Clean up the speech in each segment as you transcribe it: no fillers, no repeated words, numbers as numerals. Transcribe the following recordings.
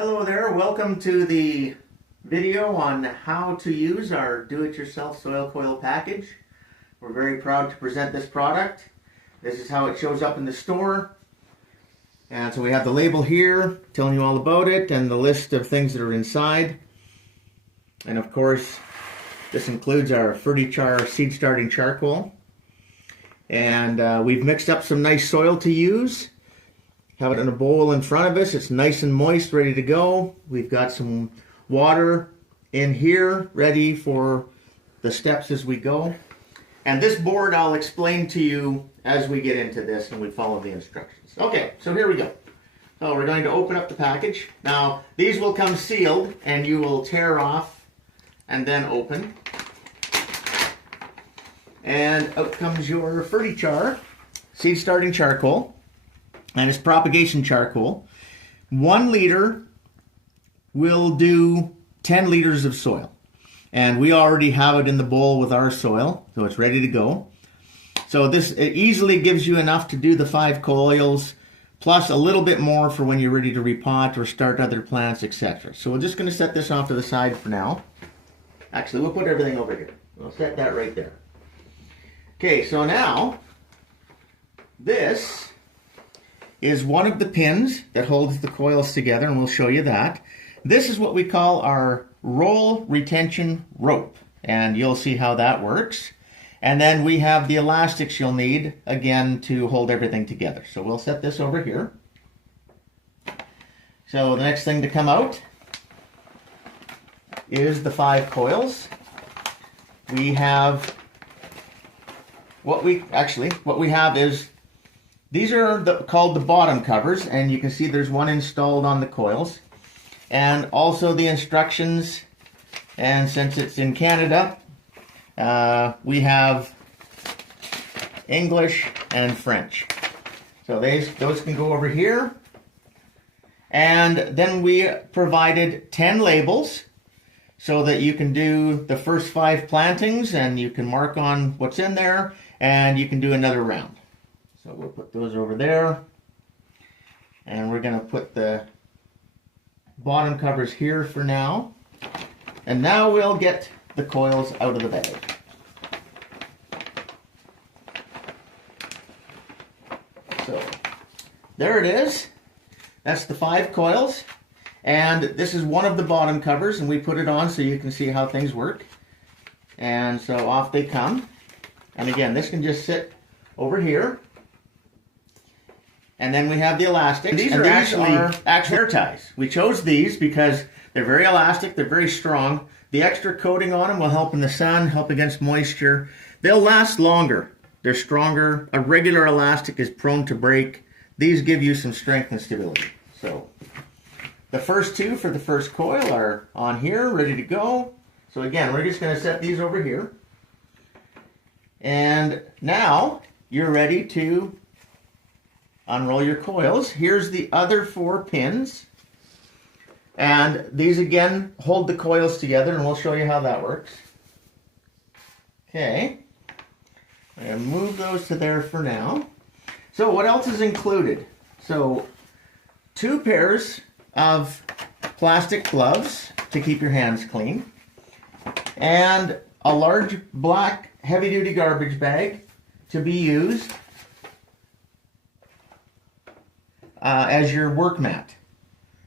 Hello there, welcome to the video on how to use our do-it-yourself soil coil package. We're very proud to present this product. This is how it shows up in the store. And so we have the label here telling you all about it and the list of things that are inside. And of course, this includes our FertiChar seed starting charcoal. And we've mixed up some nice soil to use. Have it in a bowl in front of us. It's nice and moist, ready to go. We've got some water in here, ready for the steps as we go. And this board I'll explain to you as we get into this and we follow the instructions. Okay, so here we go. So we're going to open up the package. Now, these will come sealed and you will tear off and then open. And out comes your FertiChar seed starting charcoal. And it's propagation charcoal. 1 liter will do 10 liters of soil. And we already have it in the bowl with our soil, so it's ready to go. So this it easily gives you enough to do the 5 coils, plus a little bit more for when you're ready to repot or start other plants, etc. So we're just going to set this off to the side for now. Actually, we'll put everything over here. We'll set that right there. Okay, so now, this is one of the pins that holds the coils together, and we'll show you that. This is what we call our roll retention rope, and you'll see how that works. And then we have the elastics you'll need, again, to hold everything together. So we'll set this over here. So the next thing to come out is the 5 coils. We have, what we have is, these are called the bottom covers, and you can see there's one installed on the coils. And also the instructions, and since it's in Canada, we have English and French. So those can go over here. And then we provided 10 labels so that you can do the first 5 plantings and you can mark on what's in there and you can do another round. So we'll put those over there, and we're going to put the bottom covers here for now. And now we'll get the coils out of the bag. So there it is. That's the 5 coils. And this is one of the bottom covers, and we put it on so you can see how things work. And so off they come. And again, this can just sit over here. And then we have the elastic. These are actually hair ties. We chose these because they're very elastic, they're very strong. The extra coating on them will help in the sun, help against moisture. They'll last longer. They're stronger. A regular elastic is prone to break. These give you some strength and stability. So the first 2 for the first coil are on here, ready to go. So again, we're just going to set these over here. And now you're ready to unroll your coils. Here's the other 4 pins. And these again hold the coils together, and we'll show you how that works. Okay. I'm going to move those to there for now. So what else is included? So 2 pairs of plastic gloves to keep your hands clean. And a large black heavy-duty garbage bag to be used as your work mat.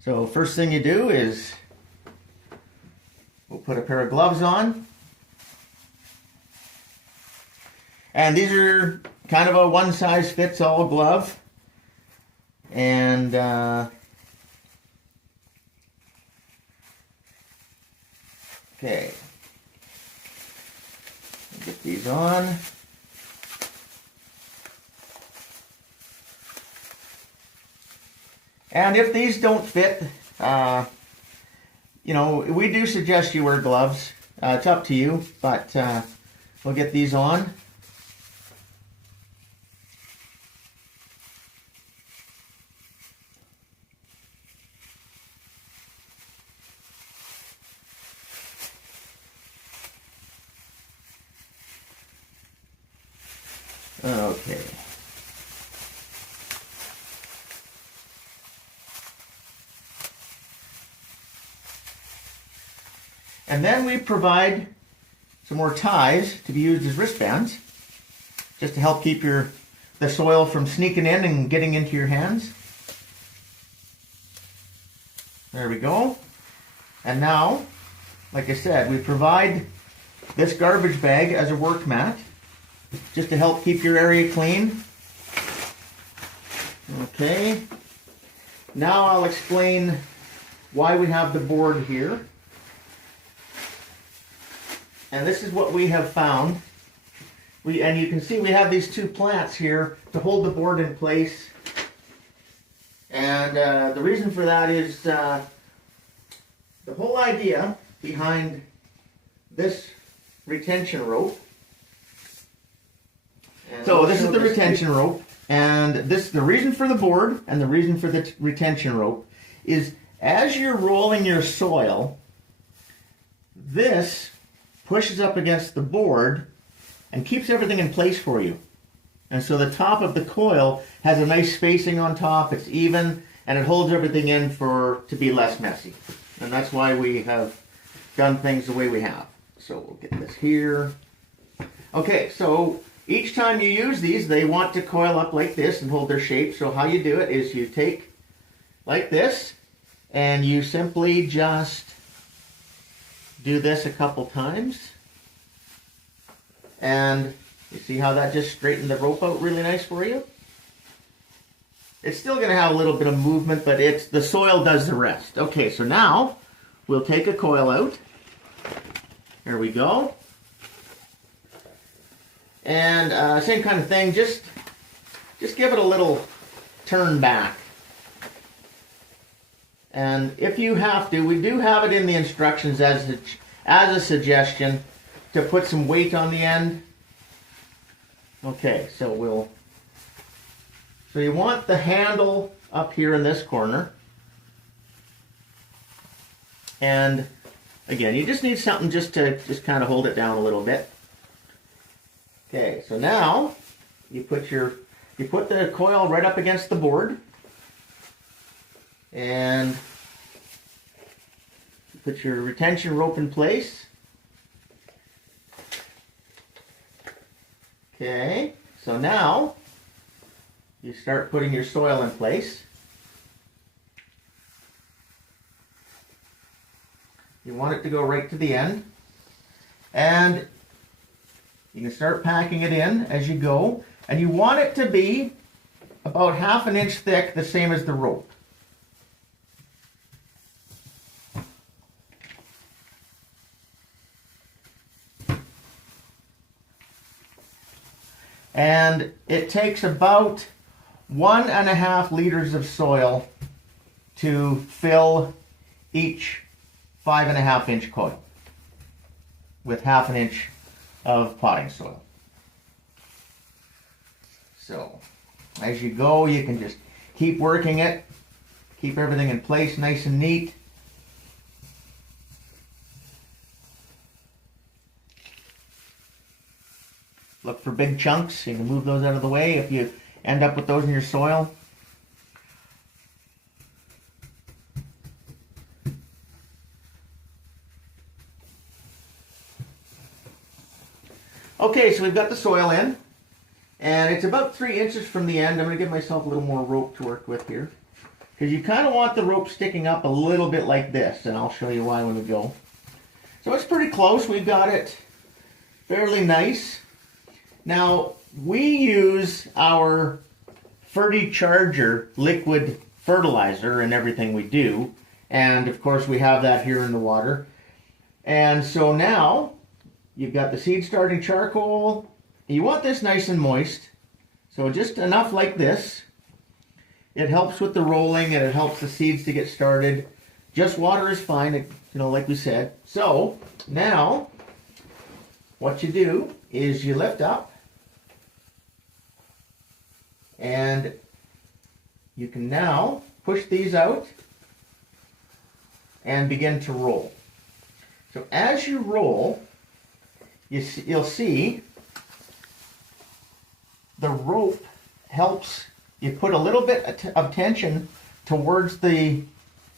So first thing you do is we'll put a pair of gloves on. And these are kind of a one-size-fits-all glove. And okay. Get these on. And if these don't fit, you know, we do suggest you wear gloves. It's up to you, but we'll get these on. Okay. And then we provide some more ties to be used as wristbands, just to help keep the soil from sneaking in and getting into your hands. There we go. And now, like I said, we provide this garbage bag as a work mat, just to help keep your area clean. Okay. Now I'll explain why we have the board here. And this is what we have found. And you can see we have these two plants here to hold the board in place. And the reason for that is the whole idea behind this retention rope. So this is the retention rope, and the reason for the board and the reason for the retention rope is as you're rolling your soil, this pushes up against the board and keeps everything in place for you. And so the top of the coil has a nice spacing on top, it's even, and it holds everything in to be less messy. And that's why we have done things the way we have. So we'll get this here. Okay, so each time you use these, they want to coil up like this and hold their shape. So how you do it is you take like this, and you simply just do this a couple times. And you see how that just straightened the rope out really nice for you? It's still going to have a little bit of movement, but the soil does the rest. Okay, so now we'll take a coil out. There we go. And same kind of thing, just give it a little turn back. And if you have to, we do have it in the instructions as a suggestion to put some weight on the end. Okay, so you want the handle up here in this corner. And again, you just need something just kind of hold it down a little bit. Okay, so now you put the coil right up against the board, and you put your retention rope in place. Okay, so now you start putting your soil in place. You want it to go right to the end, and you can start packing it in as you go, and you want it to be about 1/2 inch thick, the same as the rope. And it takes about 1.5 liters of soil to fill each 5.5 inch coil with 1/2 inch of potting soil. So as you go, you can just keep working it, keep everything in place nice and neat. Look for big chunks. You can move those out of the way if you end up with those in your soil. Okay, so we've got the soil in, and it's about 3 inches from the end. I'm going to give myself a little more rope to work with here, because you kind of want the rope sticking up a little bit like this, and I'll show you why when we go. So it's pretty close. We've got it fairly nice. Now, we use our Ferty Charger liquid fertilizer in everything we do, and of course we have that here in the water. And so now you've got the seed starting charcoal. You want this nice and moist, so just enough like this. It helps with the rolling, and it helps the seeds to get started. Just water is fine, like we said. So now what you do is you lift up, and you can now push these out and begin to roll. So as you roll, you'll see the rope helps you put a little bit of tension towards the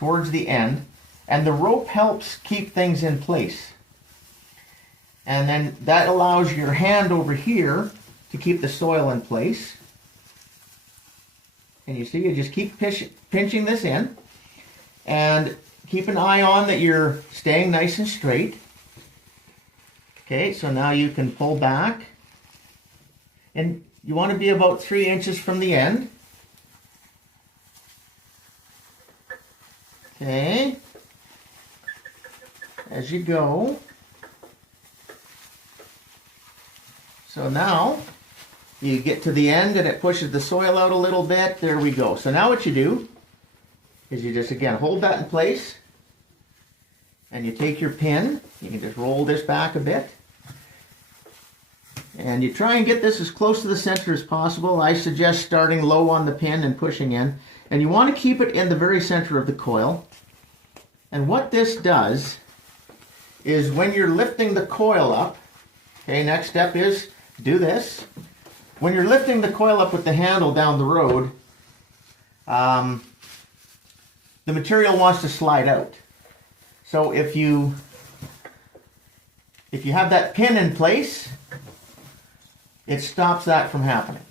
end, And the rope helps keep things in place. And then that allows your hand over here to keep the soil in place. And you see, you just keep pinching this in. And keep an eye on that you're staying nice and straight. Okay, so now you can pull back. And you want to be about 3 inches from the end. Okay. As you go. So now you get to the end and it pushes the soil out a little bit. There we go. So now what you do is you just, again, hold that in place. And you take your pin. You can just roll this back a bit. And you try and get this as close to the center as possible. I suggest starting low on the pin and pushing in. And you want to keep it in the very center of the coil. And what this does is when you're lifting the coil up, okay, next step is do this. When you're lifting the coil up with the handle down the road, the material wants to slide out. So if you have that pin in place, it stops that from happening.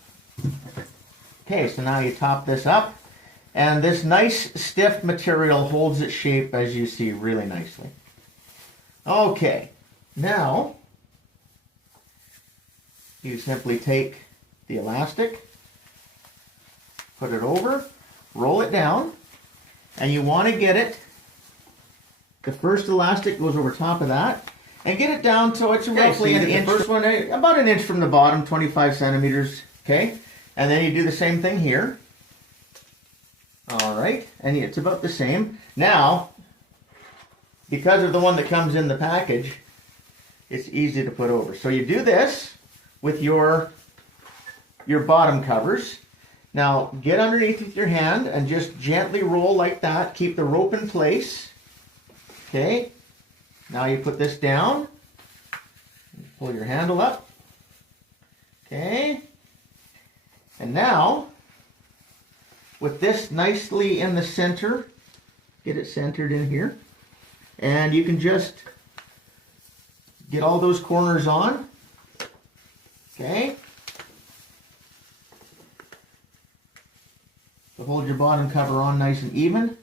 Okay, so now you top this up, and this nice stiff material holds its shape, as you see, really nicely. Okay, now you simply take the elastic, put it over, roll it down, and you want to get it, the first elastic goes over top of that, and get it down so it's roughly an inch. The first one, about an inch from the bottom, 25 centimeters, okay? And then you do the same thing here. All right, and it's about the same. Now, because of the one that comes in the package, it's easy to put over. So you do this with your bottom covers. Now, get underneath with your hand and just gently roll like that. Keep the rope in place. Okay. Now you put this down. Pull your handle up. Okay. And now, with this nicely in the center, get it centered in here. And you can just get all those corners on. Okay. So hold your bottom cover on nice and even.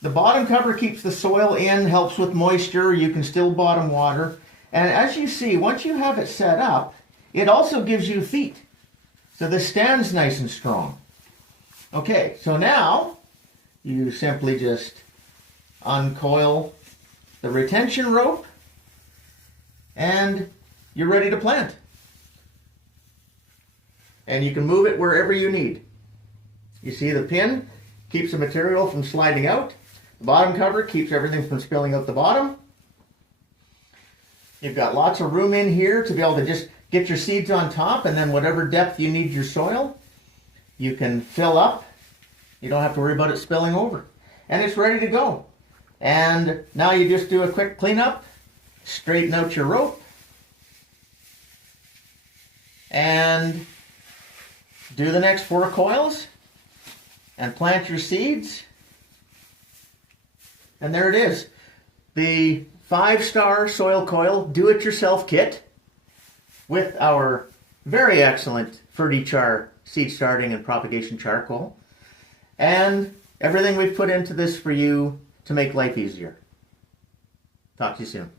The bottom cover keeps the soil in, helps with moisture. You can still bottom water. And as you see, once you have it set up, it also gives you feet. So this stands nice and strong. Okay, so now you simply just uncoil the retention rope and you're ready to plant. And you can move it wherever you need. You see the pin keeps the material from sliding out. The bottom cover keeps everything from spilling out the bottom. You've got lots of room in here to be able to just get your seeds on top, and then whatever depth you need your soil, you can fill up. You don't have to worry about it spilling over. And it's ready to go. And now you just do a quick cleanup, straighten out your rope, and do the next 4 coils, and plant your seeds. And there it is. The 5-star soil coil do-it-yourself kit with our very excellent Ferti-Char seed starting and propagation charcoal. And everything we've put into this for you to make life easier. Talk to you soon.